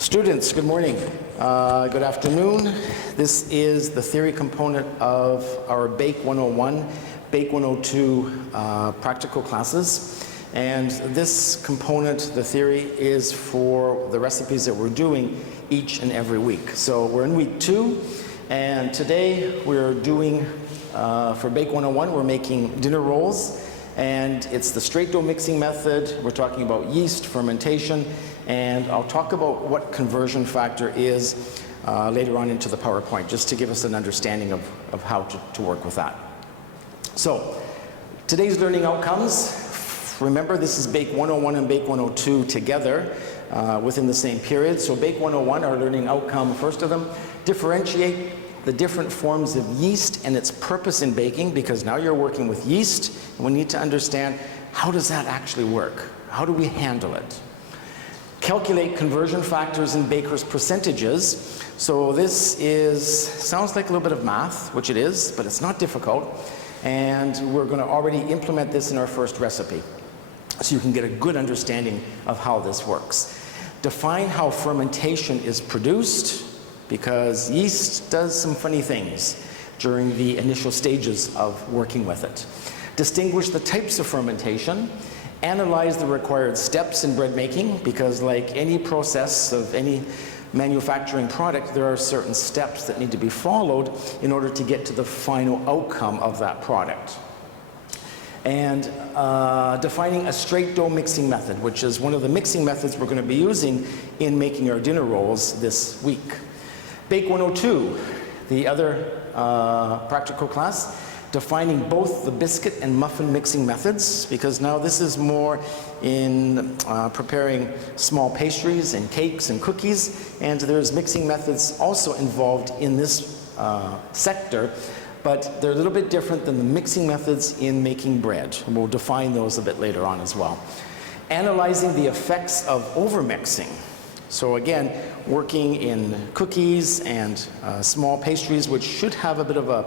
Students, good morning. Good afternoon. This is the theory component of our Bake 101, Bake 102 practical classes. And this component, the theory, is for the recipes that we're doing each and every week. So we're in week 2, and today we're doing, for Bake 101, we're making dinner rolls. And it's the straight dough mixing method. We're talking about yeast, fermentation, and I'll talk about what conversion factor is later on into the PowerPoint, just to give us an understanding of how to work with that. So, today's learning outcomes. Remember, this is Bake 101 and Bake 102 together within the same period. So Bake 101, our learning outcome, first of them, differentiate the different forms of yeast and its purpose in baking, because now you're working with yeast, and we need to understand how does that actually work? How do we handle it? Calculate conversion factors in bakers' percentages. So this sounds like a little bit of math, which it is, but it's not difficult. And we're going to already implement this in our first recipe, so you can get a good understanding of how this works. Define how fermentation is produced, because yeast does some funny things during the initial stages of working with it. Distinguish the types of fermentation. Analyze the required steps in bread making, because like any process of any manufacturing product, there are certain steps that need to be followed in order to get to the final outcome of that product. And defining a straight dough mixing method, which is one of the mixing methods we're going to be using in making our dinner rolls this week. Bake 102, the other practical class, defining both the biscuit and muffin mixing methods, because now this is more in preparing small pastries and cakes and cookies, and there's mixing methods also involved in this sector, but they're a little bit different than the mixing methods in making bread, and we'll define those a bit later on as well. Analyzing the effects of overmixing. So again, working in cookies and small pastries, which should have a bit of a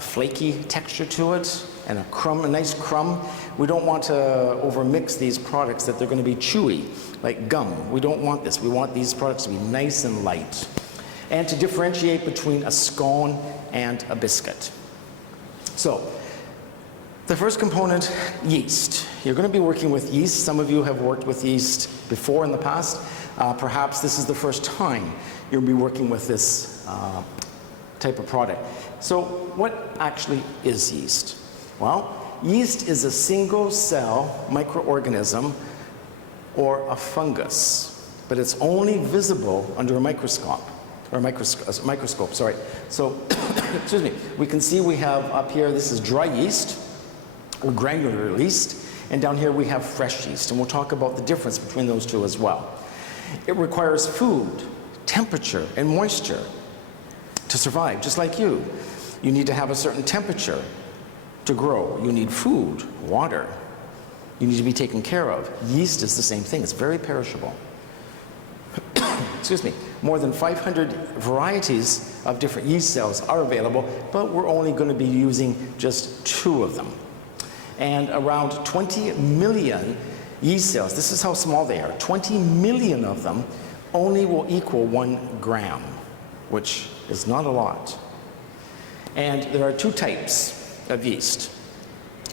flaky texture to it and a nice crumb. We don't want to overmix these products that they're going to be chewy, like gum. We don't want this. We want these products to be nice and light. And to differentiate between a scone and a biscuit. So, the first component, yeast. You're going to be working with yeast. Some of you have worked with yeast before in the past. Perhaps this is the first time you'll be working with this type of product. So what actually is yeast? Well, yeast is a single-cell microorganism or a fungus, but it's only visible under a microscope. Sorry. So, excuse me. We can see we have up here, this is dry yeast, or granular yeast, and down here we have fresh yeast, and we'll talk about the difference between those two as well. It requires food, temperature, and moisture to survive, just like you. You need to have a certain temperature to grow. You need food, water. You need to be taken care of. Yeast is the same thing. It's very perishable. Excuse me. More than 500 varieties of different yeast cells are available, but we're only going to be using just 2 of them. And around 20 million yeast cells, this is how small they are, 20 million of them only will equal 1 gram, which is not a lot. And there are 2 types of yeast,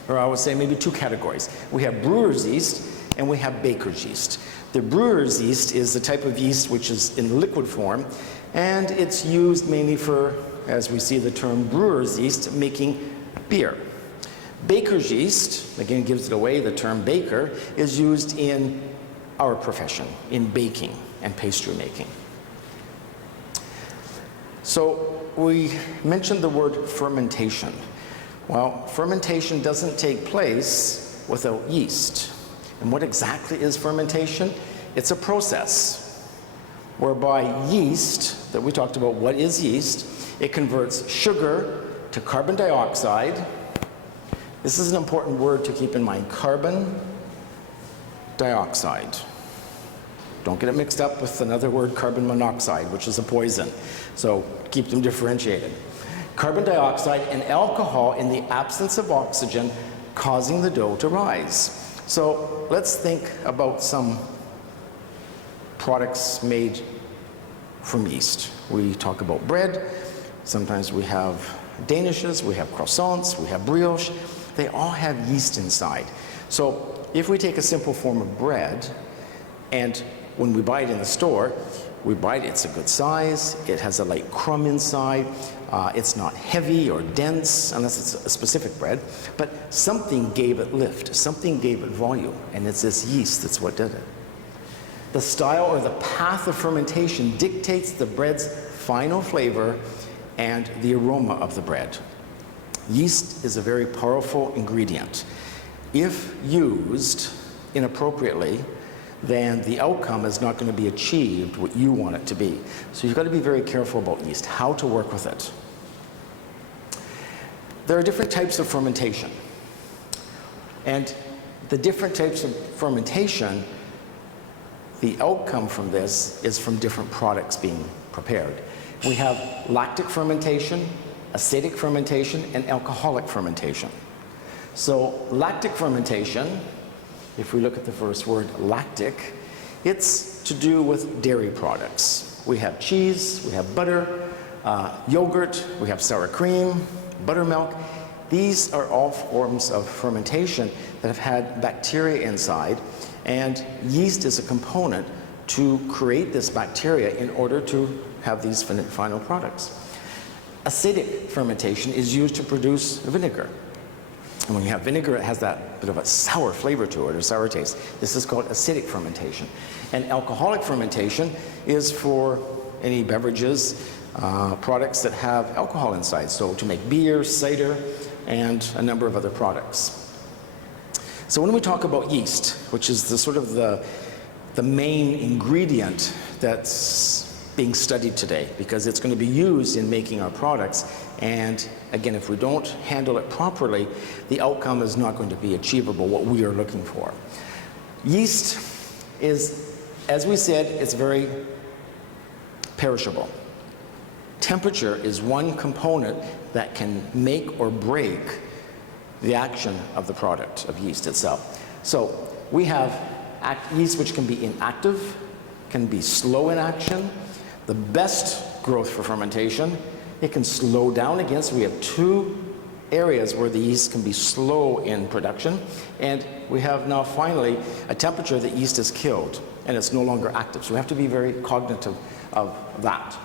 or I would say maybe 2 categories. We have brewer's yeast and we have baker's yeast. The brewer's yeast is the type of yeast which is in liquid form, and it's used mainly for, as we see the term brewer's yeast, making beer. Baker's yeast, again gives it away, the term baker, is used in our profession, in baking and pastry making. So we mentioned the word fermentation. Well, fermentation doesn't take place without yeast. And what exactly is fermentation? It's a process whereby yeast, that we talked about, what is yeast? It converts sugar to carbon dioxide. This is an important word to keep in mind, carbon dioxide. Don't get it mixed up with another word, carbon monoxide, which is a poison. So keep them differentiated. Carbon dioxide and alcohol in the absence of oxygen, causing the dough to rise. So let's think about some products made from yeast. We talk about bread. Sometimes we have danishes, we have croissants, we have brioche. They all have yeast inside. So if we take a simple form of bread, and when we buy it in the store, we buy it, it's a good size, it has a light crumb inside, it's not heavy or dense unless it's a specific bread, but something gave it lift, something gave it volume, and it's this yeast that's what did it. The style or the path of fermentation dictates the bread's final flavor and the aroma of the bread. Yeast is a very powerful ingredient. If used inappropriately, then the outcome is not going to be achieved what you want it to be. So you've got to be very careful about yeast, how to work with it. There are different types of fermentation. And the different types of fermentation, the outcome from this is from different products being prepared. We have lactic fermentation, acidic fermentation, and alcoholic fermentation. So lactic fermentation, if we look at the first word, lactic, it's to do with dairy products. We have cheese, we have butter, yogurt, we have sour cream, buttermilk. These are all forms of fermentation that have had bacteria inside, and yeast is a component to create this bacteria in order to have these final products. Acidic fermentation is used to produce vinegar. And when you have vinegar, it has that bit of a sour flavor to it, or sour taste. This is called acidic fermentation. And alcoholic fermentation is for any beverages, products that have alcohol inside. So to make beer, cider, and a number of other products. So when we talk about yeast, which is the sort of the main ingredient that's being studied today, because it's going to be used in making our products, and again, if we don't handle it properly, the outcome is not going to be achievable, what we are looking for. Yeast is, as we said, it's very perishable. Temperature is one component that can make or break the action of the product of yeast itself. So we have yeast which can be inactive, can be slow in action. The best growth for fermentation, it can slow down again. So we have two areas where the yeast can be slow in production, and we have now finally a temperature that yeast is killed and it's no longer active. So we have to be very cognitive of that.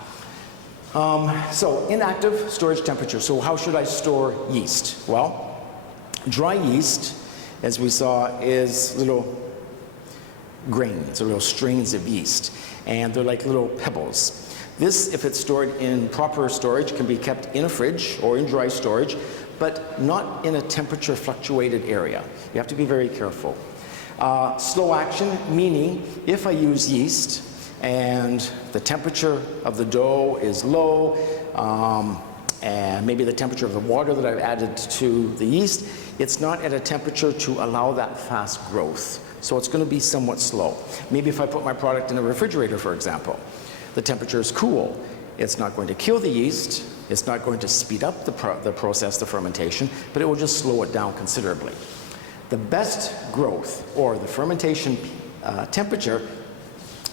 So inactive storage temperature. So how should I store yeast? Well, dry yeast, as we saw, is little grains or little strains of yeast, and they're like little pebbles. This, if it's stored in proper storage, can be kept in a fridge or in dry storage, but not in a temperature fluctuated area. You have to be very careful. Slow action, meaning if I use yeast and the temperature of the dough is low, and maybe the temperature of the water that I've added to the yeast, it's not at a temperature to allow that fast growth. So it's going to be somewhat slow. Maybe if I put my product in a refrigerator, for example, the temperature is cool. It's not going to kill the yeast. It's not going to speed up the process, the fermentation, but it will just slow it down considerably. The best growth, or the fermentation temperature,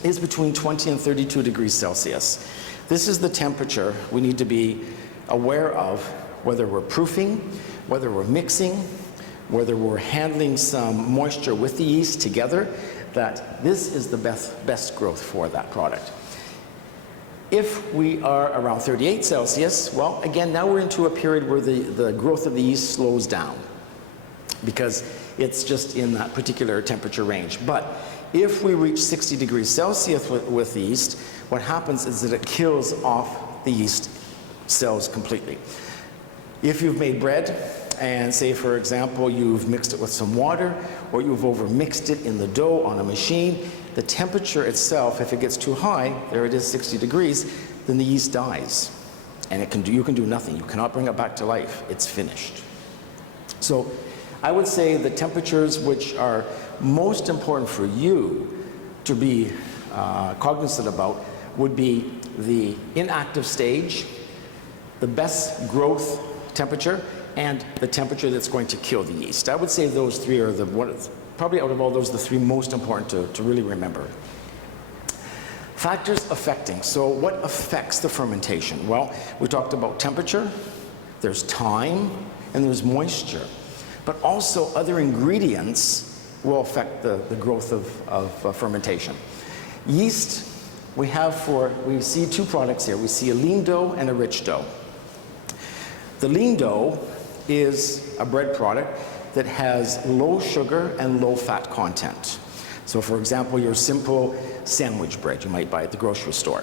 is between 20 and 32 degrees Celsius. This is the temperature we need to be aware of, whether we're proofing, whether we're mixing, whether we're handling some moisture with the yeast together, that this is the best growth for that product. If we are around 38 Celsius, well, again, now we're into a period where the growth of the yeast slows down, because it's just in that particular temperature range. But if we reach 60 degrees Celsius with the yeast, what happens is that it kills off the yeast cells completely. If you've made bread, and say, for example, you've mixed it with some water, or you've overmixed it in the dough on a machine, the temperature itself, if it gets too high, there it is, 60 degrees, then the yeast dies. And you can do nothing. You cannot bring it back to life. It's finished. So I would say the temperatures which are most important for you to be cognizant about would be the inactive stage, the best growth temperature, and the temperature that's going to kill the yeast. I would say those three are probably out of all those, the three most important to really remember. Factors affecting. So what affects the fermentation? Well, we talked about temperature, there's time, and there's moisture. But also other ingredients will affect the growth of fermentation. Yeast, we see two products here. We see a lean dough and a rich dough. The lean dough is a bread product that has low sugar and low fat content. So for example, your simple sandwich bread you might buy at the grocery store.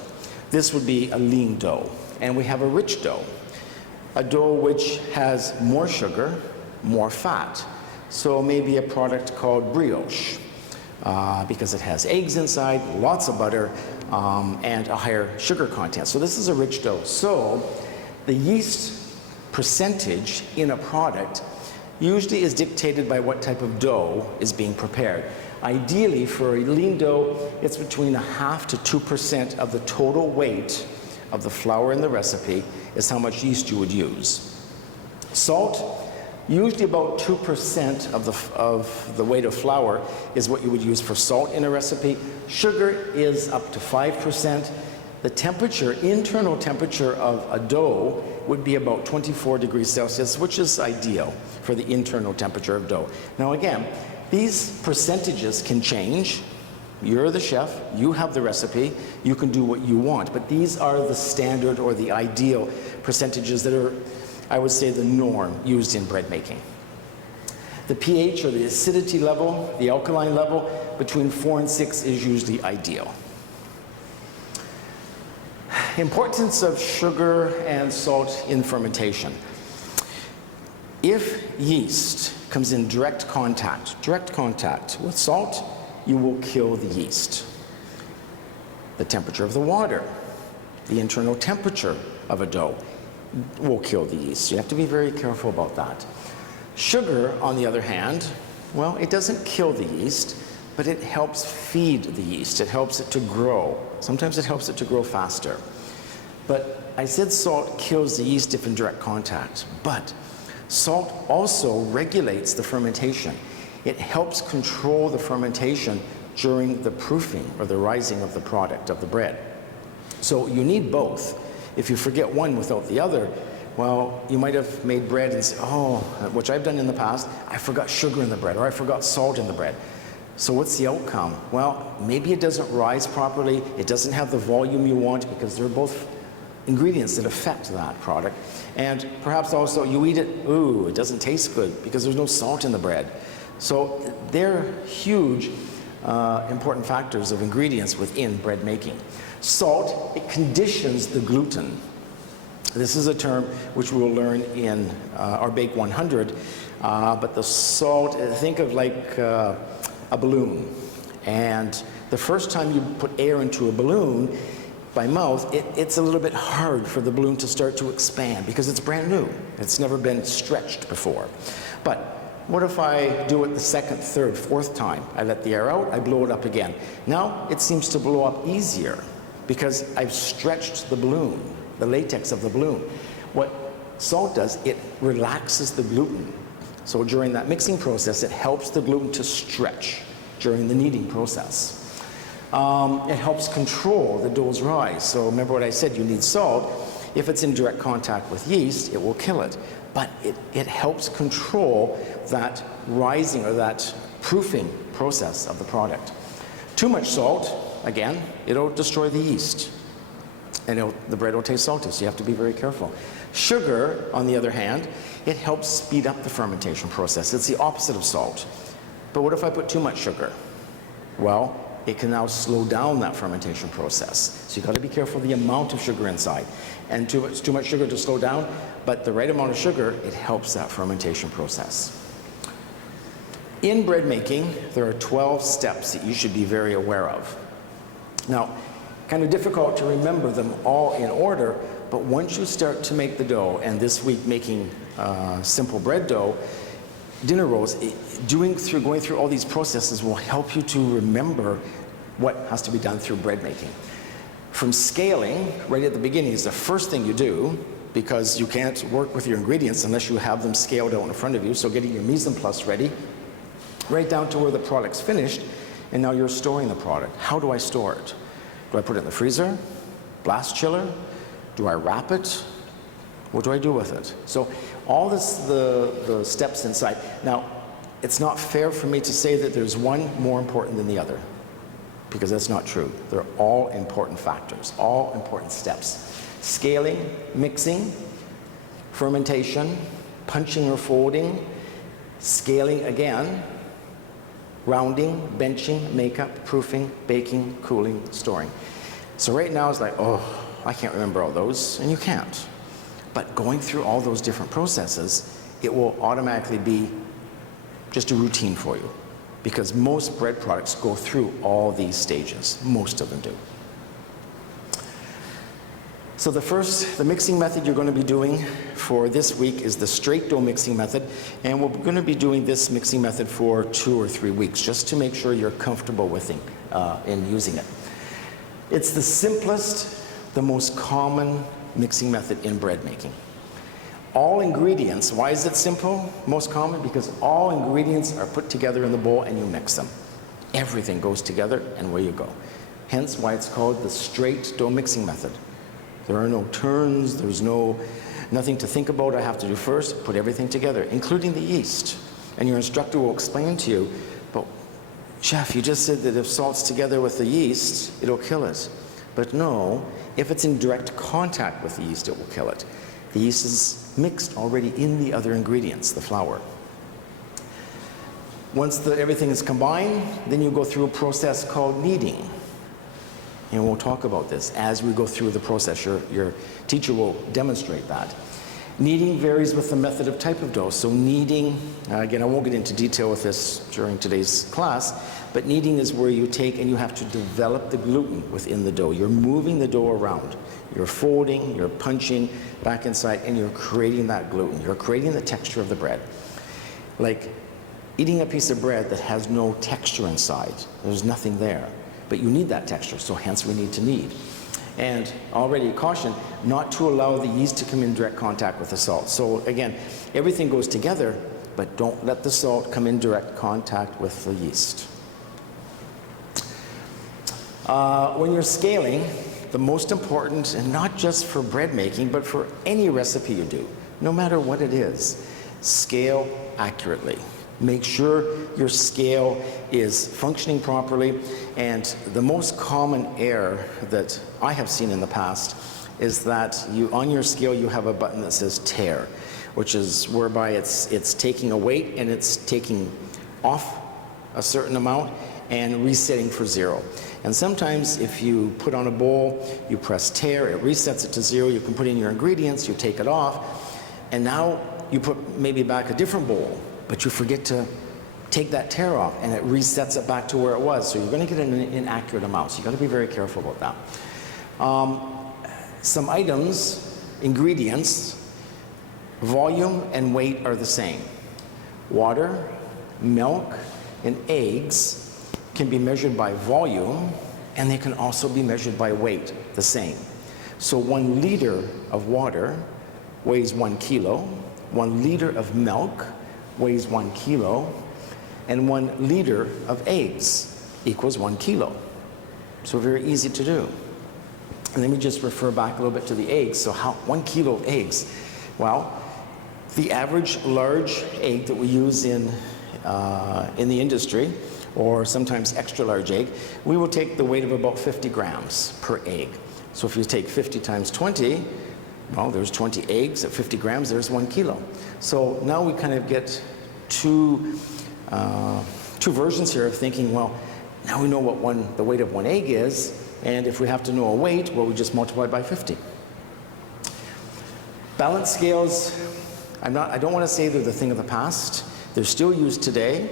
This would be a lean dough. And we have a rich dough, a dough which has more sugar, more fat. So maybe a product called brioche, because it has eggs inside, lots of butter, and a higher sugar content. So this is a rich dough. So the yeast percentage in a product usually is dictated by what type of dough is being prepared. Ideally, for a lean dough, it's between 0.5% to 2% of the total weight of the flour in the recipe is how much yeast you would use. Salt, usually about 2% of the weight of flour is what you would use for salt in a recipe. Sugar is up to 5%. The temperature, internal temperature of a dough would be about 24 degrees Celsius, which is ideal for the internal temperature of dough. Now again, these percentages can change. You're the chef, you have the recipe, you can do what you want, but these are the standard or the ideal percentages that are, I would say, the norm used in bread making. The pH or the acidity level, the alkaline level, between 4 and 6 is usually ideal. Importance of sugar and salt in fermentation. If yeast comes in direct contact with salt, you will kill the yeast. The temperature of the water, the internal temperature of a dough will kill the yeast. You have to be very careful about that. Sugar, on the other hand, well, it doesn't kill the yeast, but it helps feed the yeast. It helps it to grow. Sometimes it helps it to grow faster. But I said salt kills the yeast if in direct contact, but salt also regulates the fermentation. It helps control the fermentation during the proofing or the rising of the product, of the bread. So you need both. If you forget one without the other, well, you might have made bread and say, oh, which I've done in the past, I forgot sugar in the bread, or I forgot salt in the bread. So what's the outcome? Well, maybe it doesn't rise properly, it doesn't have the volume you want, because they're both ingredients that affect that product. And perhaps also you eat it, ooh, it doesn't taste good because there's no salt in the bread. So they're huge important factors of ingredients within bread making. Salt, it conditions the gluten. This is a term which we'll learn in our Bake 100, but the salt, think of like a balloon. And the first time you put air into a balloon, by mouth, it's a little bit hard for the balloon to start to expand because it's brand new. It's never been stretched before. But what if I do it the second, third, fourth time? I let the air out, I blow it up again. Now it seems to blow up easier because I've stretched the balloon, the latex of the balloon. What salt does, it relaxes the gluten. So during that mixing process, it helps the gluten to stretch during the kneading process. It helps control the dough's rise. So remember what I said, you need salt. If it's in direct contact with yeast, it will kill it. But it helps control that rising or that proofing process of the product. Too much salt, again, it'll destroy the yeast. And the bread will taste salty, so you have to be very careful. Sugar, on the other hand, it helps speed up the fermentation process. It's the opposite of salt. But what if I put too much sugar? Well, it can now slow down that fermentation process. So you've got to be careful the amount of sugar inside. And too much sugar to slow down, but the right amount of sugar, it helps that fermentation process. In bread making, there are 12 steps that you should be very aware of. Now, kind of difficult to remember them all in order, but once you start to make the dough, and this week making simple bread dough, dinner rolls, going through all these processes will help you to remember what has to be done through bread making. From scaling, right at the beginning, is the first thing you do, because you can't work with your ingredients unless you have them scaled out in front of you. So getting your mise en place ready, right down to where the product's finished, and now you're storing the product. How do I store it? Do I put it in the freezer? Blast chiller? Do I wrap it? What do I do with it? So all this, the steps inside. Now, it's not fair for me to say that there's one more important than the other, because that's not true. They're all important factors, all important steps. Scaling, mixing, fermentation, punching or folding, scaling again, rounding, benching, makeup, proofing, baking, cooling, storing. So right now it's like, oh, I can't remember all those, and you can't. But going through all those different processes, it will automatically be just a routine for you, because most bread products go through all these stages. Most of them do. So the mixing method you're going to be doing for this week is the straight dough mixing method, and we're going to be doing this mixing method for 2 or 3 weeks, just to make sure you're comfortable with it in using it. It's the simplest, the most common mixing method in bread making. All ingredients, why is it simple, most common? Because all ingredients are put together in the bowl and you mix them. Everything goes together and away you go. Hence why it's called the straight dough mixing method. There are no turns, there's nothing to think about I have to do first. Put everything together, including the yeast. And your instructor will explain to you, but chef, you just said that if salt's together with the yeast, it'll kill it. But no, if it's in direct contact with the yeast, it will kill it. The yeast is mixed already in the other ingredients, the flour. Once everything is combined, then you go through a process called kneading. And we'll talk about this as we go through the process. Your teacher will demonstrate that. Kneading varies with the method of type of dough. So kneading, again, I won't get into detail with this during today's class, but kneading is where you take and you have to develop the gluten within the dough. You're moving the dough around. You're folding, you're punching back inside, and you're creating that gluten. You're creating the texture of the bread. Like eating a piece of bread that has no texture inside. There's nothing there. But you need that texture, so hence we need to knead. And already caution not to allow the yeast to come in direct contact with the salt. So again, everything goes together, but don't let the salt come in direct contact with the yeast. When you're scaling, the most important, and not just for bread making, but for any recipe you do, no matter what it is, scale accurately. Make sure your scale is functioning properly, and the most common error that I have seen in the past is that on your scale you have a button that says tare, which is whereby it's taking a weight and it's taking off a certain amount and resetting for 0. And sometimes if you put on a bowl, you press tare, it resets it to 0, you can put in your ingredients, you take it off, and now you put maybe back a different bowl, but you forget to take that tare off and it resets it back to where it was. So you're going to get an inaccurate amount. So you've got to be very careful about that. Some items, ingredients, volume and weight are the same. Water, milk, and eggs can be measured by volume, and they can also be measured by weight, the same. So 1 liter of water weighs 1 kilo, 1 liter of milk weighs 1 kilo, and 1 liter of eggs equals 1 kilo. So very easy to do. And let me just refer back a little bit to the eggs. So 1 kilo of eggs? Well, the average large egg that we use in the industry, or sometimes extra large egg, we will take the weight of about 50 grams per egg. So if you take 50 times 20, well, there's 20 eggs at 50 grams, there's 1 kilo. So now we kind of get two versions here of thinking, well, now we know what the weight of 1 egg is, and if we have to know a weight, well, we just multiply by 50. Balance scales, I don't want to say they're the thing of the past. They're still used today.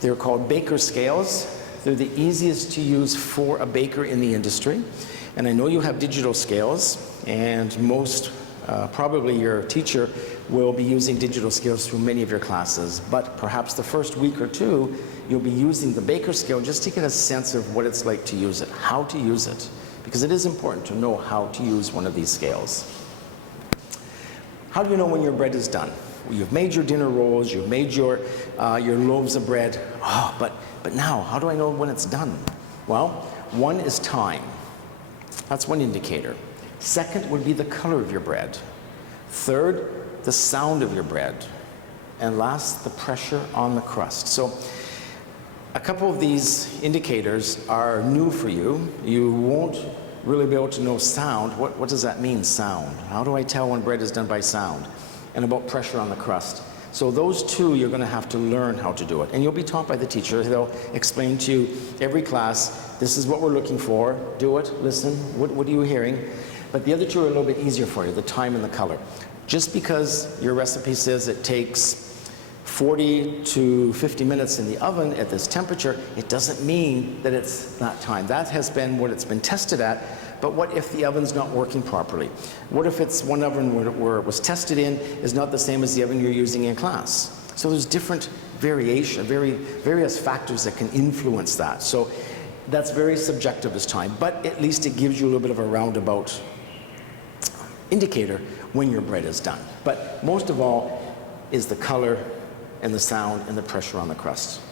They're called baker scales. They're the easiest to use for a baker in the industry. And I know you have digital scales, and most, probably your teacher will be using digital scales through many of your classes, but perhaps the first week or 2, you'll be using the baker scale just to get a sense of what it's like to use it, how to use it, because it is important to know how to use one of these scales. How do you know when your bread is done? Well, you've made your dinner rolls, you've made your loaves of bread, but now, how do I know when it's done? Well, one is time. That's one indicator. Second would be the color of your bread. Third, the sound of your bread. And last, the pressure on the crust. So a couple of these indicators are new for you. You won't really be able to know sound. What does that mean, sound? How do I tell when bread is done by sound? And about pressure on the crust. So those two, you're going to have to learn how to do it. And you'll be taught by the teacher. They'll explain to you every class, this is what we're looking for. Do it, listen, what are you hearing? But the other two are a little bit easier for you, the time and the color. Just because your recipe says it takes 40 to 50 minutes in the oven at this temperature, it doesn't mean that it's that time. That has been what it's been tested at. But what if the oven's not working properly? What if it's one oven where it was tested in is not the same as the oven you're using in class? So there's different various factors that can influence that. So that's very subjective as time, but at least it gives you a little bit of a roundabout indicator when your bread is done. But most of all is the color and the sound and the pressure on the crust.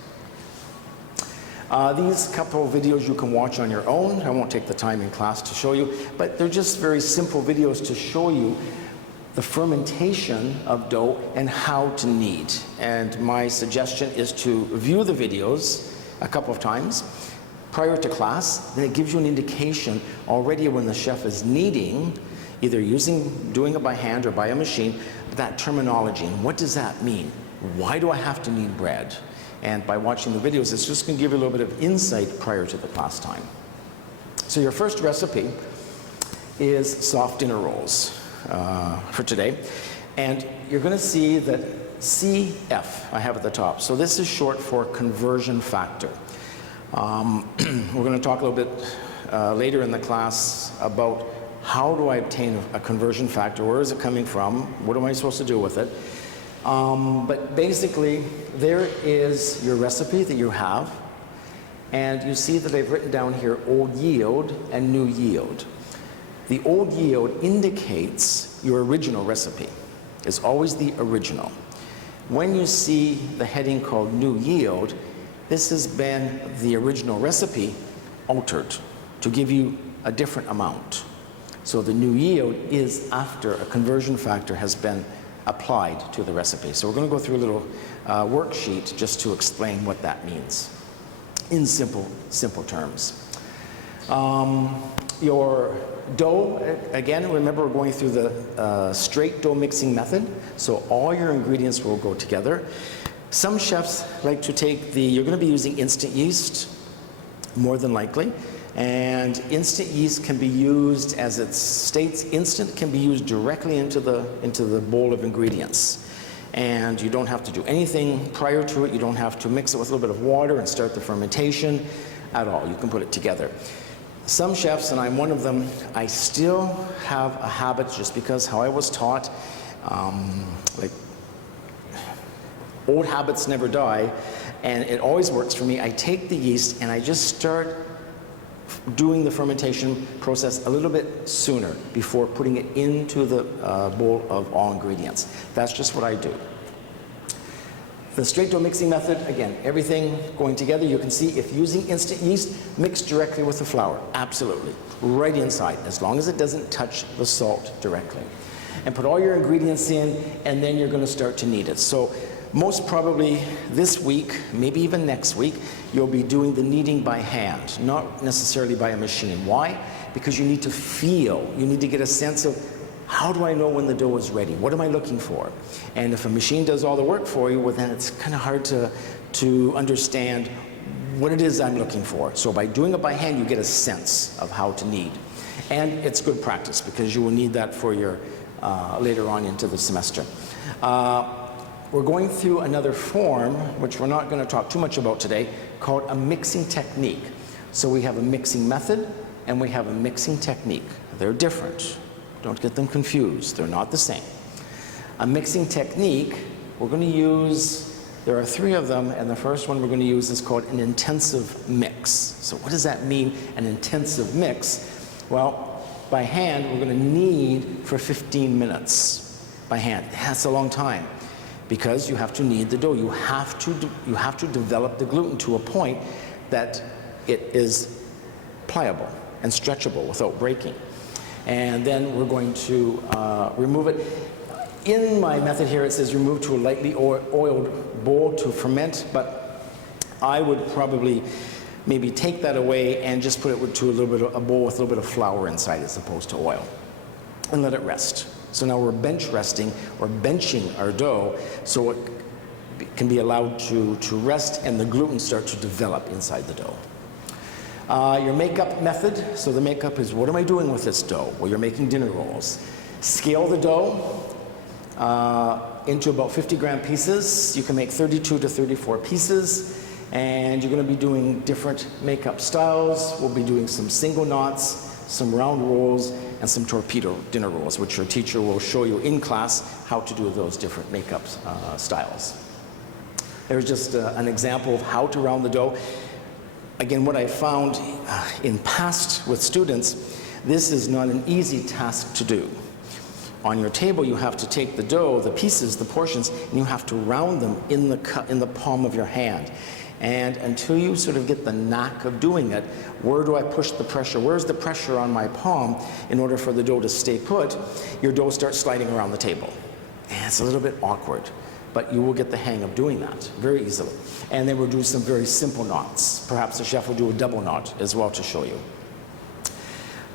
These couple of videos you can watch on your own. I won't take the time in class to show you, but they're just very simple videos to show you the fermentation of dough and how to knead. And my suggestion is to view the videos a couple of times prior to class. Then it gives you an indication already when the chef is kneading, either doing it by hand or by a machine, that terminology. And what does that mean? Why do I have to knead bread? And by watching the videos, it's just going to give you a little bit of insight prior to the class time. So your first recipe is soft dinner rolls for today. And you're going to see that CF I have at the top. So this is short for conversion factor. We're going to talk a little bit later in the class about how do I obtain a conversion factor? Where is it coming from? What am I supposed to do with it? But basically, there is your recipe that you have, and you see that I've written down here old yield and new yield. The old yield indicates your original recipe. It's always the original. When you see the heading called new yield, this has been the original recipe altered to give you a different amount. So the new yield is after a conversion factor has been applied to the recipe. So we're going to go through a little worksheet just to explain what that means in simple terms. Your dough, again, remember we're going through the straight dough mixing method, so all your ingredients will go together. Some chefs like to take you're going to be using instant yeast, more than likely. And instant yeast can be used, as it states, instant can be used directly into the bowl of ingredients. And you don't have to do anything prior to it. You don't have to mix it with a little bit of water and start the fermentation at all. You can put it together. Some chefs, and I'm one of them, I still have a habit, just because how I was taught, like old habits never die, and it always works for me. I take the yeast and I just start doing the fermentation process a little bit sooner before putting it into the bowl of all ingredients. That's just what I do. The straight dough mixing method, again, everything going together. You can see if using instant yeast, mix directly with the flour. Absolutely. Right inside, as long as it doesn't touch the salt directly. And put all your ingredients in, and then you're going to start to knead it. So most probably this week, maybe even next week, you'll be doing the kneading by hand, not necessarily by a machine. Why? Because you need to feel, you need to get a sense of, how do I know when the dough is ready? What am I looking for? And if a machine does all the work for you, well, then it's kind of hard to understand what it is I'm looking for. So by doing it by hand, you get a sense of how to knead. And it's good practice, because you will need that for your later on into the semester. We're going through another form, which we're not going to talk too much about today, called a mixing technique. So we have a mixing method and we have a mixing technique. They're different. Don't get them confused. They're not the same. A mixing technique, we're going to use, there are 3 of them, and the first one we're going to use is called an intensive mix. So what does that mean, an intensive mix? Well, by hand, we're going to knead for 15 minutes by hand. That's a long time, because you have to knead the dough. You have to develop the gluten to a point that it is pliable. and stretchable without breaking. And then we're going to remove it. In my method here, it says remove to a lightly oiled bowl to ferment, but I would probably maybe take that away and just put it to a little bit of a bowl with a little bit of flour inside as opposed to oil, and let it rest. So now we're bench resting or benching our dough so it can be allowed to rest and the gluten start to develop inside the dough. Your makeup method, so the makeup is, what am I doing with this dough? Well, you're making dinner rolls. Scale the dough into about 50-gram pieces. You can make 32 to 34 pieces, and you're going to be doing different makeup styles. We'll be doing some single knots, some round rolls, and some torpedo dinner rolls, which your teacher will show you in class how to do those different makeup styles. There's just an example of how to round the dough. Again, what I found in past with students, this is not an easy task to do. On your table, you have to take the dough, the pieces, the portions, and you have to round them in the palm of your hand. And until you sort of get the knack of doing it, where do I push the pressure? Where's the pressure on my palm in order for the dough to stay put? Your dough starts sliding around the table. And it's a little bit awkward, but you will get the hang of doing that very easily. And then we'll do some very simple knots. Perhaps the chef will do a double knot as well to show you.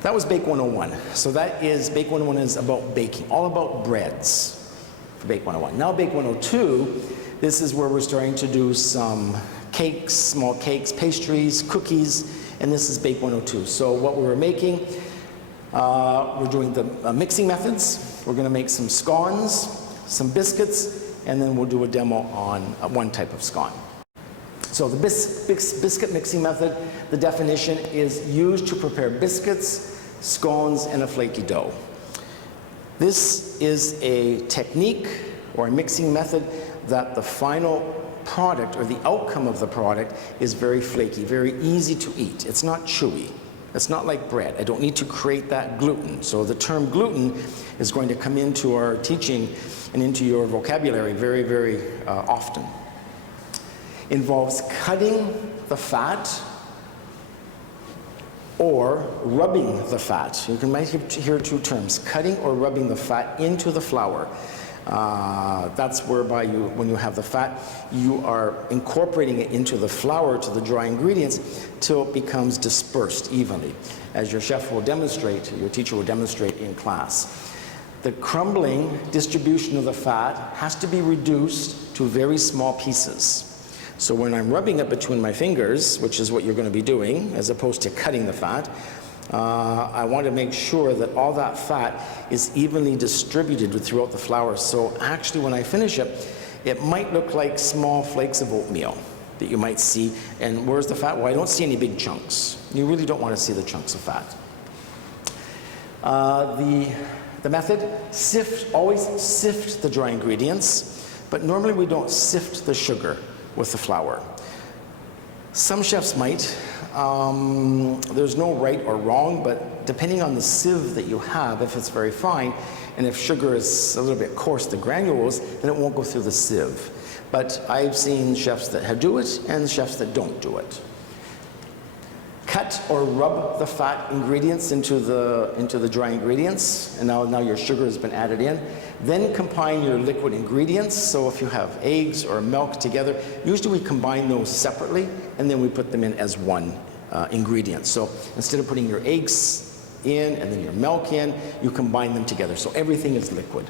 That was Bake 101. So that is, Bake 101 is about baking, all about breads for Bake 101. Now Bake 102, this is where we're starting to do some cakes, small cakes, pastries, cookies, and this is Bake 102. So what we're making, we're doing the mixing methods. We're going to make some scones, some biscuits, and then we'll do a demo on one type of scone. So the biscuit mixing method, the definition is used to prepare biscuits, scones, and a flaky dough. This is a technique or a mixing method that the final product or the outcome of the product is very flaky, very easy to eat. It's not chewy. It's not like bread. I don't need to create that gluten. So the term gluten is going to come into our teaching and into your vocabulary very, very often. Involves cutting the fat or rubbing the fat. You might hear two terms, cutting or rubbing the fat into the flour. That's whereby when you have the fat, you are incorporating it into the flour, to the dry ingredients, till it becomes dispersed evenly, as your chef will demonstrate, your teacher will demonstrate in class. The crumbling distribution of the fat has to be reduced to very small pieces. So when I'm rubbing it between my fingers, which is what you're going to be doing, as opposed to cutting the fat, I want to make sure that all that fat is evenly distributed throughout the flour. So actually when I finish it, it might look like small flakes of oatmeal that you might see. And where's the fat? Well, I don't see any big chunks. You really don't want to see the chunks of fat. The method, always sift the dry ingredients, but normally we don't sift the sugar with the flour. Some chefs might. There's no right or wrong, but depending on the sieve that you have, if it's very fine, and if sugar is a little bit coarse, the granules, then it won't go through the sieve. But I've seen chefs that do it and chefs that don't do it. Cut or rub the fat ingredients into the dry ingredients, and now your sugar has been added in. Then combine your liquid ingredients. So if you have eggs or milk together, usually we combine those separately, and then we put them in as one ingredient. So instead of putting your eggs in and then your milk in, you combine them together. So everything is liquid.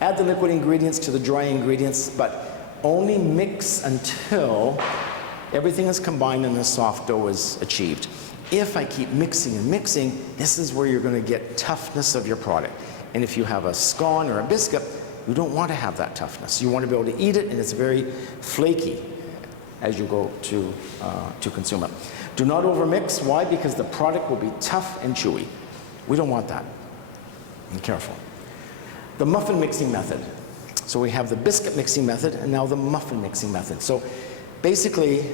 Add the liquid ingredients to the dry ingredients, but only mix until everything is combined and a soft dough is achieved. If I keep mixing and mixing, this is where you're going to get toughness of your product. And if you have a scone or a biscuit, you don't want to have that toughness. You want to be able to eat it, and it's very flaky as you go to consume it. Do not overmix. Why? Because the product will be tough and chewy. We don't want that. Be careful. The muffin mixing method. So we have the biscuit mixing method and now the muffin mixing method. So basically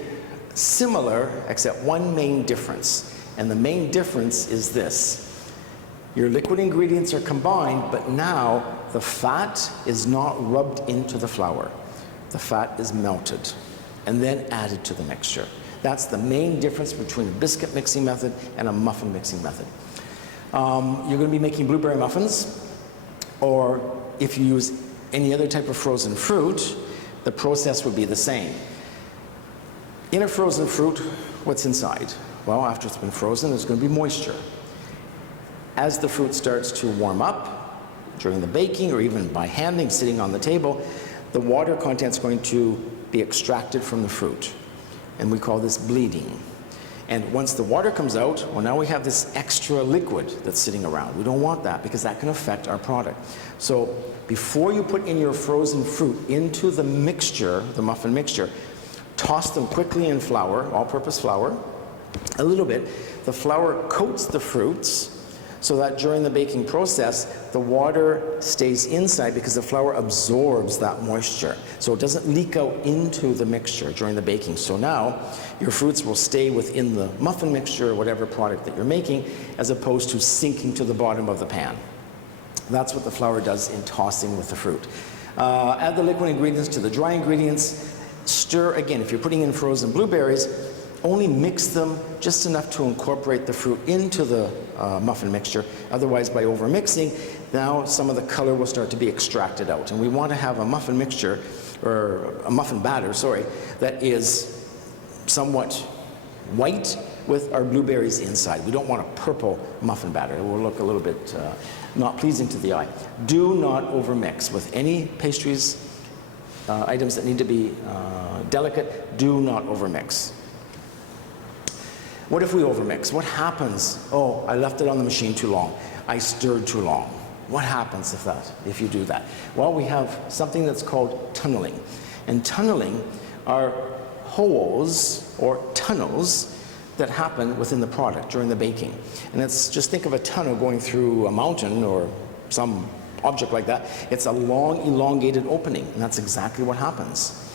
similar, except one main difference. And the main difference is this. Your liquid ingredients are combined, but now the fat is not rubbed into the flour. The fat is melted and then added to the mixture. That's the main difference between a biscuit mixing method and a muffin mixing method. You're going to be making blueberry muffins, or if you use any other type of frozen fruit, the process would be the same. In a frozen fruit, what's inside? Well, after it's been frozen, there's going to be moisture. As the fruit starts to warm up during the baking, or even by handling, sitting on the table, the water content's going to be extracted from the fruit. And we call this bleeding. And once the water comes out, well, now we have this extra liquid that's sitting around. We don't want that because that can affect our product. So before you put in your frozen fruit into the mixture, the muffin mixture, toss them quickly in flour, all-purpose flour, a little bit. The flour coats the fruits so that during the baking process, the water stays inside because the flour absorbs that moisture. So it doesn't leak out into the mixture during the baking. So now your fruits will stay within the muffin mixture or whatever product that you're making, as opposed to sinking to the bottom of the pan. That's what the flour does in tossing with the fruit. Add the liquid ingredients to the dry ingredients. Stir again. If you're putting in frozen blueberries, only mix them just enough to incorporate the fruit into the muffin mixture. Otherwise, by over-mixing, now some of the color will start to be extracted out. And we want to have a muffin mixture, or a muffin batter, sorry, that is somewhat white with our blueberries inside. We don't want a purple muffin batter. It will look a little bit not pleasing to the eye. Do not over-mix with any pastries, items that need to be delicate. Do not over-mix. What if we overmix? What happens? Oh, I left it on the machine too long. I stirred too long. What happens if you do that? Well, we have something that's called tunneling. And tunneling are holes or tunnels that happen within the product during the baking. And it's, just think of a tunnel going through a mountain or some object like that. It's a long, elongated opening, and that's exactly what happens.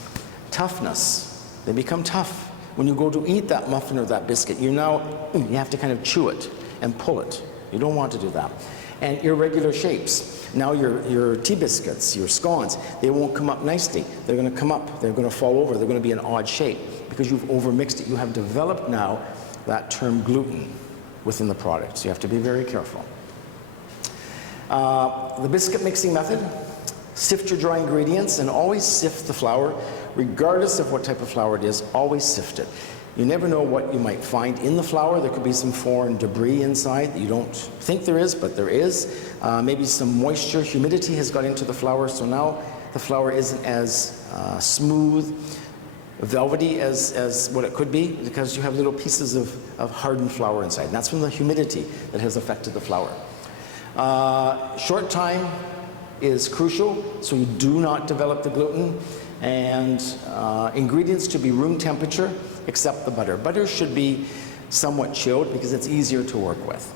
Toughness. They become tough. When you go to eat that muffin or that biscuit, you have to kind of chew it and pull it. You don't want to do that. And irregular shapes. Now your tea biscuits, your scones, they won't come up nicely. They're going to come up, they're going to fall over, they're going to be an odd shape because you've overmixed it. You have developed now that term gluten within the product, so you have to be very careful. The biscuit mixing method: sift your dry ingredients and always sift the flour. Regardless of what type of flour it is, always sift it. You never know what you might find in the flour. There could be some foreign debris inside that you don't think there is, but there is. Maybe some moisture, humidity has got into the flour, so now the flour isn't as smooth, velvety as what it could be, because you have little pieces of hardened flour inside. And that's from the humidity that has affected the flour. Short time is crucial, so you do not develop the gluten. And ingredients to be room temperature, except the butter. Butter should be somewhat chilled because it's easier to work with.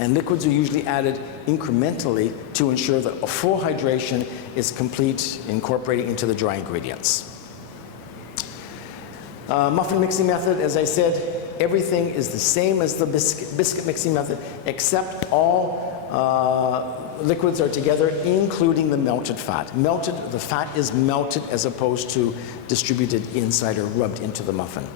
And liquids are usually added incrementally to ensure that a full hydration is complete, incorporating into the dry ingredients. Muffin mixing method, as I said, everything is the same as the biscuit mixing method, except all liquids are together, including the melted fat. The fat is melted as opposed to distributed inside or rubbed into the muffin.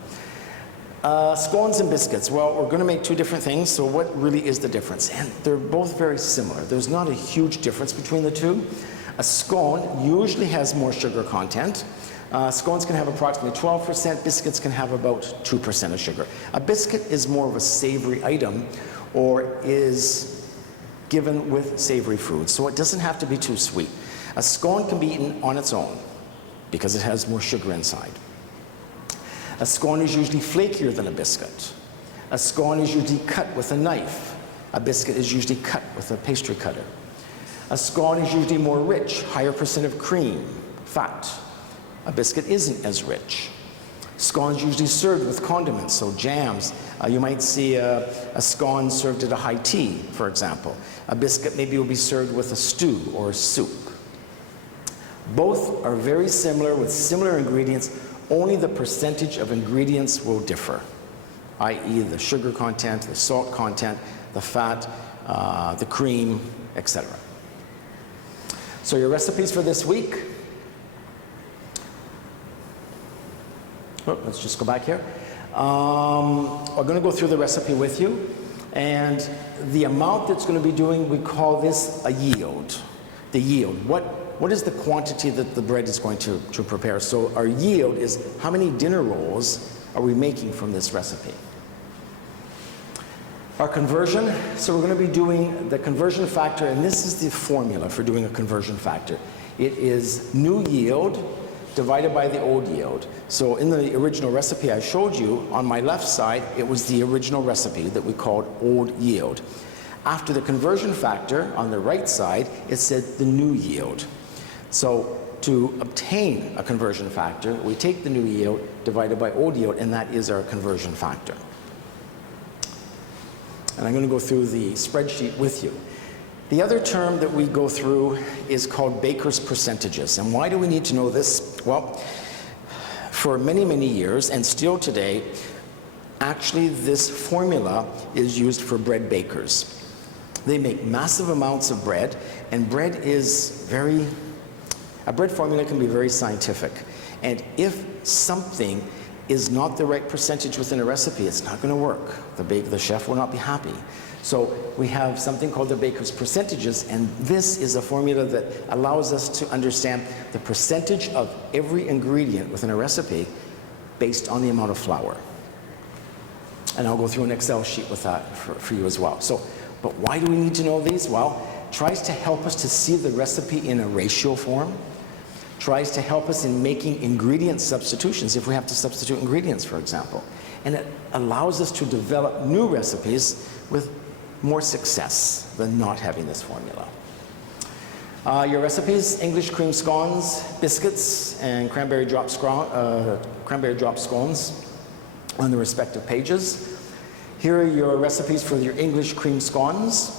Scones and biscuits. Well, we're going to make two different things, so what really is the difference? And they're both very similar. There's not a huge difference between the two. A scone usually has more sugar content. Scones can have approximately 12%, biscuits can have about 2% of sugar. A biscuit is more of a savory item, or is given with savory foods, so it doesn't have to be too sweet. A scone can be eaten on its own because it has more sugar inside. A scone is usually flakier than a biscuit. A scone is usually cut with a knife. A biscuit is usually cut with a pastry cutter. A scone is usually more rich, higher percent of cream, fat. A biscuit isn't as rich. Scones usually served with condiments, so jams. You might see a scone served at a high tea, for example. A biscuit maybe will be served with a stew or a soup. Both are very similar with similar ingredients, only the percentage of ingredients will differ, i.e. the sugar content, the salt content, the fat, the cream, etc. So your recipes for this week: let's just go back here. I'm going to go through the recipe with you, and the amount that's going to be doing, we call this a yield. The yield. What is the quantity that the bread is going to prepare? So our yield is how many dinner rolls are we making from this recipe? Our conversion, so we're going to be doing the conversion factor, and this is the formula for doing a conversion factor. It is new yield divided by the old yield. So in the original recipe I showed you, on my left side, it was the original recipe that we called old yield. After the conversion factor, on the right side, it said the new yield. So to obtain a conversion factor, we take the new yield divided by old yield, and that is our conversion factor. And I'm going to go through the spreadsheet with you. The other term that we go through is called Baker's percentages. And why do we need to know this? Well, for many, many years, and still today, actually this formula is used for bread bakers. They make massive amounts of bread, and bread is a bread formula can be very scientific. And if something is not the right percentage within a recipe, it's not going to work. The chef will not be happy. So we have something called the Baker's percentages, and this is a formula that allows us to understand the percentage of every ingredient within a recipe based on the amount of flour. And I'll go through an Excel sheet with that for you as well. But why do we need to know these? Well, it tries to help us to see the recipe in a ratio form, tries to help us in making ingredient substitutions if we have to substitute ingredients, for example. And it allows us to develop new recipes with more success than not having this formula. Your recipes: English cream scones, biscuits, and cranberry drop scones on the respective pages. Here are your recipes for your English cream scones,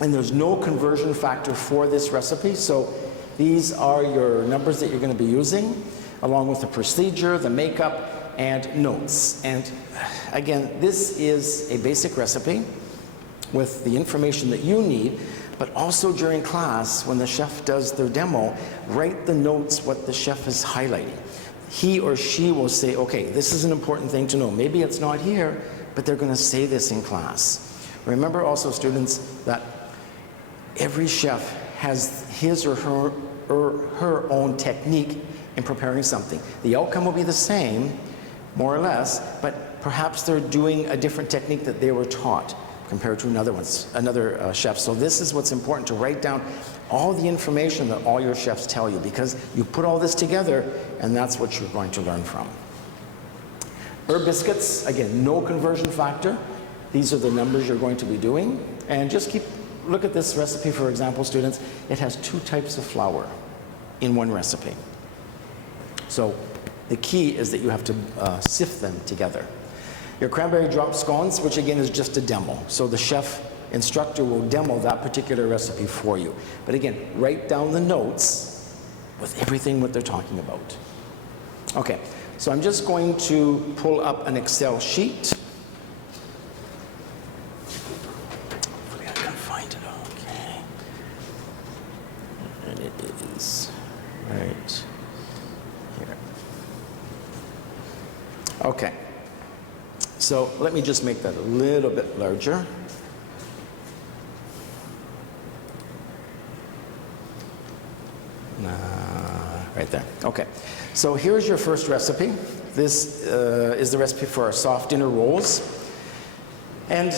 and there's no conversion factor for this recipe, so these are your numbers that you're going to be using, along with the procedure, the makeup, and notes. And again, this is a basic recipe with the information that you need, but also during class, when the chef does their demo, write the notes what the chef is highlighting. He or she will say, okay, this is an important thing to know. Maybe it's not here, but they're going to say this in class. Remember also, students, that every chef has his or her own technique in preparing something. The outcome will be the same, more or less, but perhaps they're doing a different technique that they were taught compared to another chef. So this is what's important, to write down all the information that all your chefs tell you, because you put all this together and that's what you're going to learn from. Herb biscuits, again, no conversion factor. These are the numbers you're going to be doing. And just look at this recipe, for example, students. It has 2 types of flour in one recipe. So the key is that you have to sift them together. Your cranberry drop scones, which again is just a demo. So the chef instructor will demo that particular recipe for you. But again, write down the notes with everything what they're talking about. Okay, so I'm just going to pull up an Excel sheet. Hopefully I can find it, okay. And it is right here. Okay. So let me just make that a little bit larger. Right there. Okay. So here's your first recipe. This is the recipe for our soft dinner rolls. And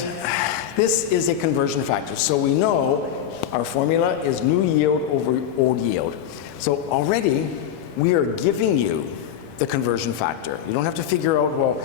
this is a conversion factor. So we know our formula is new yield over old yield. So already we are giving you the conversion factor. You don't have to figure out, well,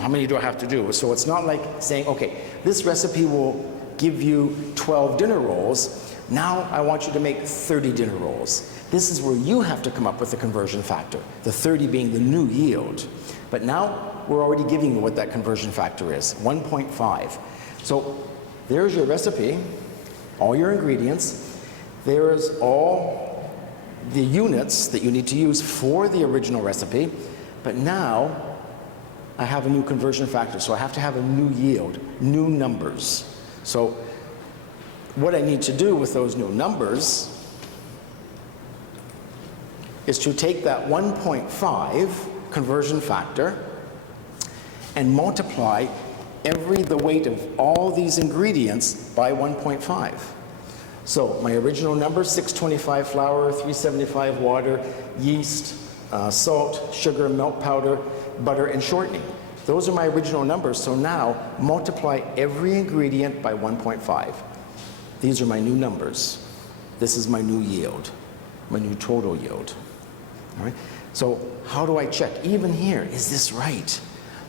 how many do I have to do? So it's not like saying, okay, this recipe will give you 12 dinner rolls. Now I want you to make 30 dinner rolls. This is where you have to come up with the conversion factor, the 30 being the new yield. But now we're already giving you what that conversion factor is, 1.5. So there's your recipe, all your ingredients. There's all the units that you need to use for the original recipe, but now I have a new conversion factor, so I have to have a new yield, new numbers. So what I need to do with those new numbers is to take that 1.5 conversion factor and multiply the weight of all these ingredients by 1.5. So my original number, 625 flour, 375 water, yeast, salt, sugar, milk powder, butter, and shortening. Those are my original numbers, so now multiply every ingredient by 1.5. These are my new numbers. This is my new yield, my new total yield. All right? So how do I check? Even here, is this right?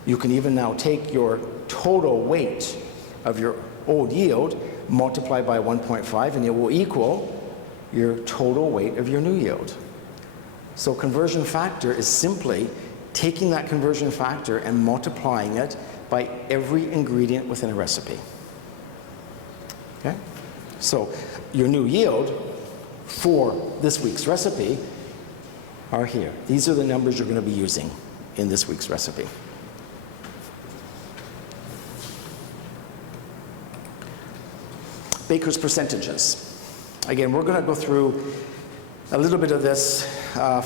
You can even now take your total weight of your old yield, multiply by 1.5, and it will equal your total weight of your new yield. So conversion factor is simply taking that conversion factor and multiplying it by every ingredient within a recipe. Okay? So your new yield for this week's recipe are here. These are the numbers you're going to be using in this week's recipe. Baker's percentages. Again, we're going to go through a little bit of this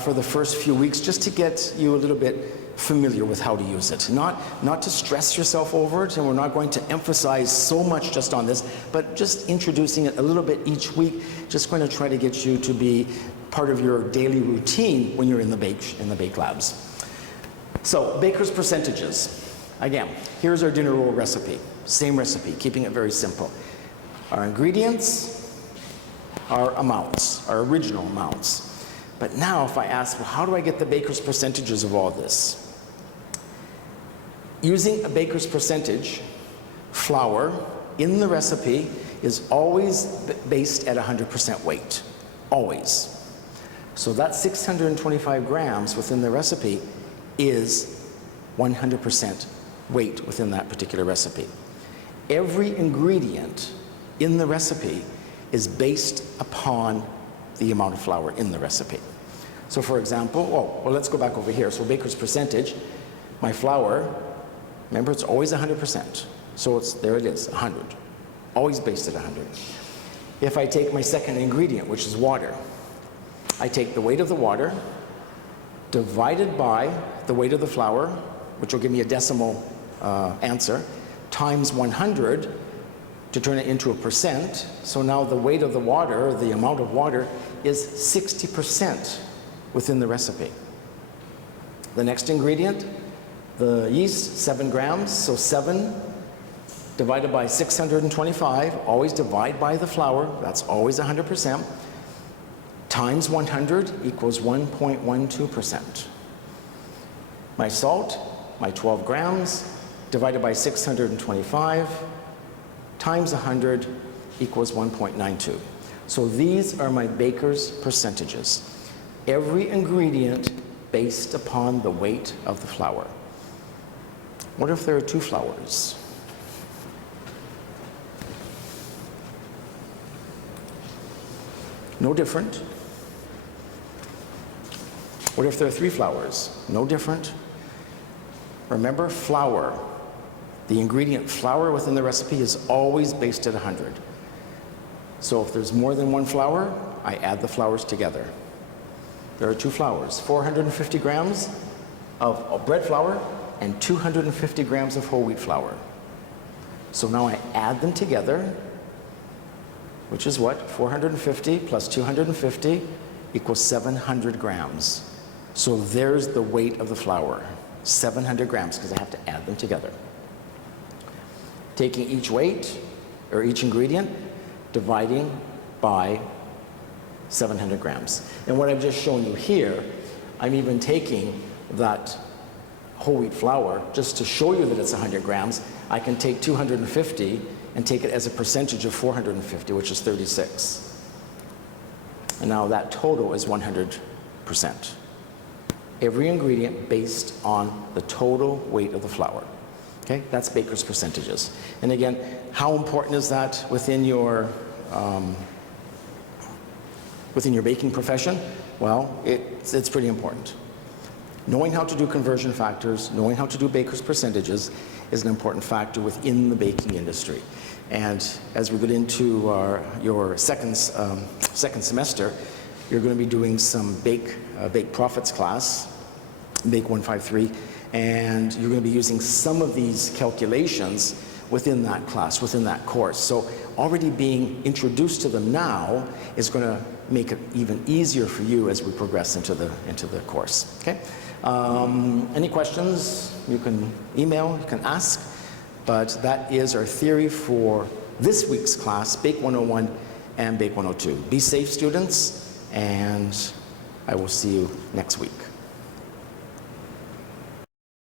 for the first few weeks just to get you a little bit familiar with how to use it. Not to stress yourself over it, and we're not going to emphasize so much just on this, but just introducing it a little bit each week, just going to try to get you to be part of your daily routine when you're in the bake labs. So, Baker's percentages. Again, here's our dinner roll recipe. Same recipe, keeping it very simple. Our ingredients, our amounts, our original amounts. But now if I ask, well, how do I get the baker's percentages of all this? Using a baker's percentage, flour in the recipe is always based at 100% weight, always. So that 625 grams within the recipe is 100% weight within that particular recipe. Every ingredient in the recipe is based upon the amount of flour in the recipe. So for example, well, let's go back over here. So baker's percentage, my flour, remember it's always 100%. So there it is, 100. Always based at 100. If I take my second ingredient, which is water, I take the weight of the water divided by the weight of the flour, which will give me a decimal answer, times 100 to turn it into a percent. So now the weight of the water, the amount of water, is 60% within the recipe. The next ingredient, the yeast, 7 grams. So 7 divided by 625, always divide by the flour, that's always 100%, times 100 equals 1.12%. My salt, my 12 grams, divided by 625, times 100 equals 1.92. So these are my baker's percentages. Every ingredient based upon the weight of the flour. What if there are 2 flours? No different. What if there are 3 flours? No different. Remember, flour. The ingredient flour within the recipe is always based at 100. So if there's more than 1 flour, I add the flours together. There are 2 flours, 450 grams of bread flour and 250 grams of whole wheat flour. So now I add them together, which is what? 450 plus 250 equals 700 grams. So there's the weight of the flour, 700 grams, because I have to add them together. Taking each weight, or each ingredient, dividing by 700 grams. And what I've just shown you here, I'm even taking that whole wheat flour, just to show you that it's 100 grams, I can take 250 and take it as a percentage of 450, which is 36. And now that total is 100%. Every ingredient based on the total weight of the flour. Okay, that's baker's percentages. And again, how important is that within your baking profession? Well, it's pretty important. Knowing how to do conversion factors, knowing how to do baker's percentages is an important factor within the baking industry. And as we get into your second semester, you're going to be doing some Bake Profits class. Bake 153, and you're going to be using some of these calculations within that class, within that course. So already being introduced to them now is going to make it even easier for you as we progress into the course. Okay? Any questions? You can email, you can ask, but that is our theory for this week's class, Bake 101 and Bake 102. Be safe, students, and I will see you next week.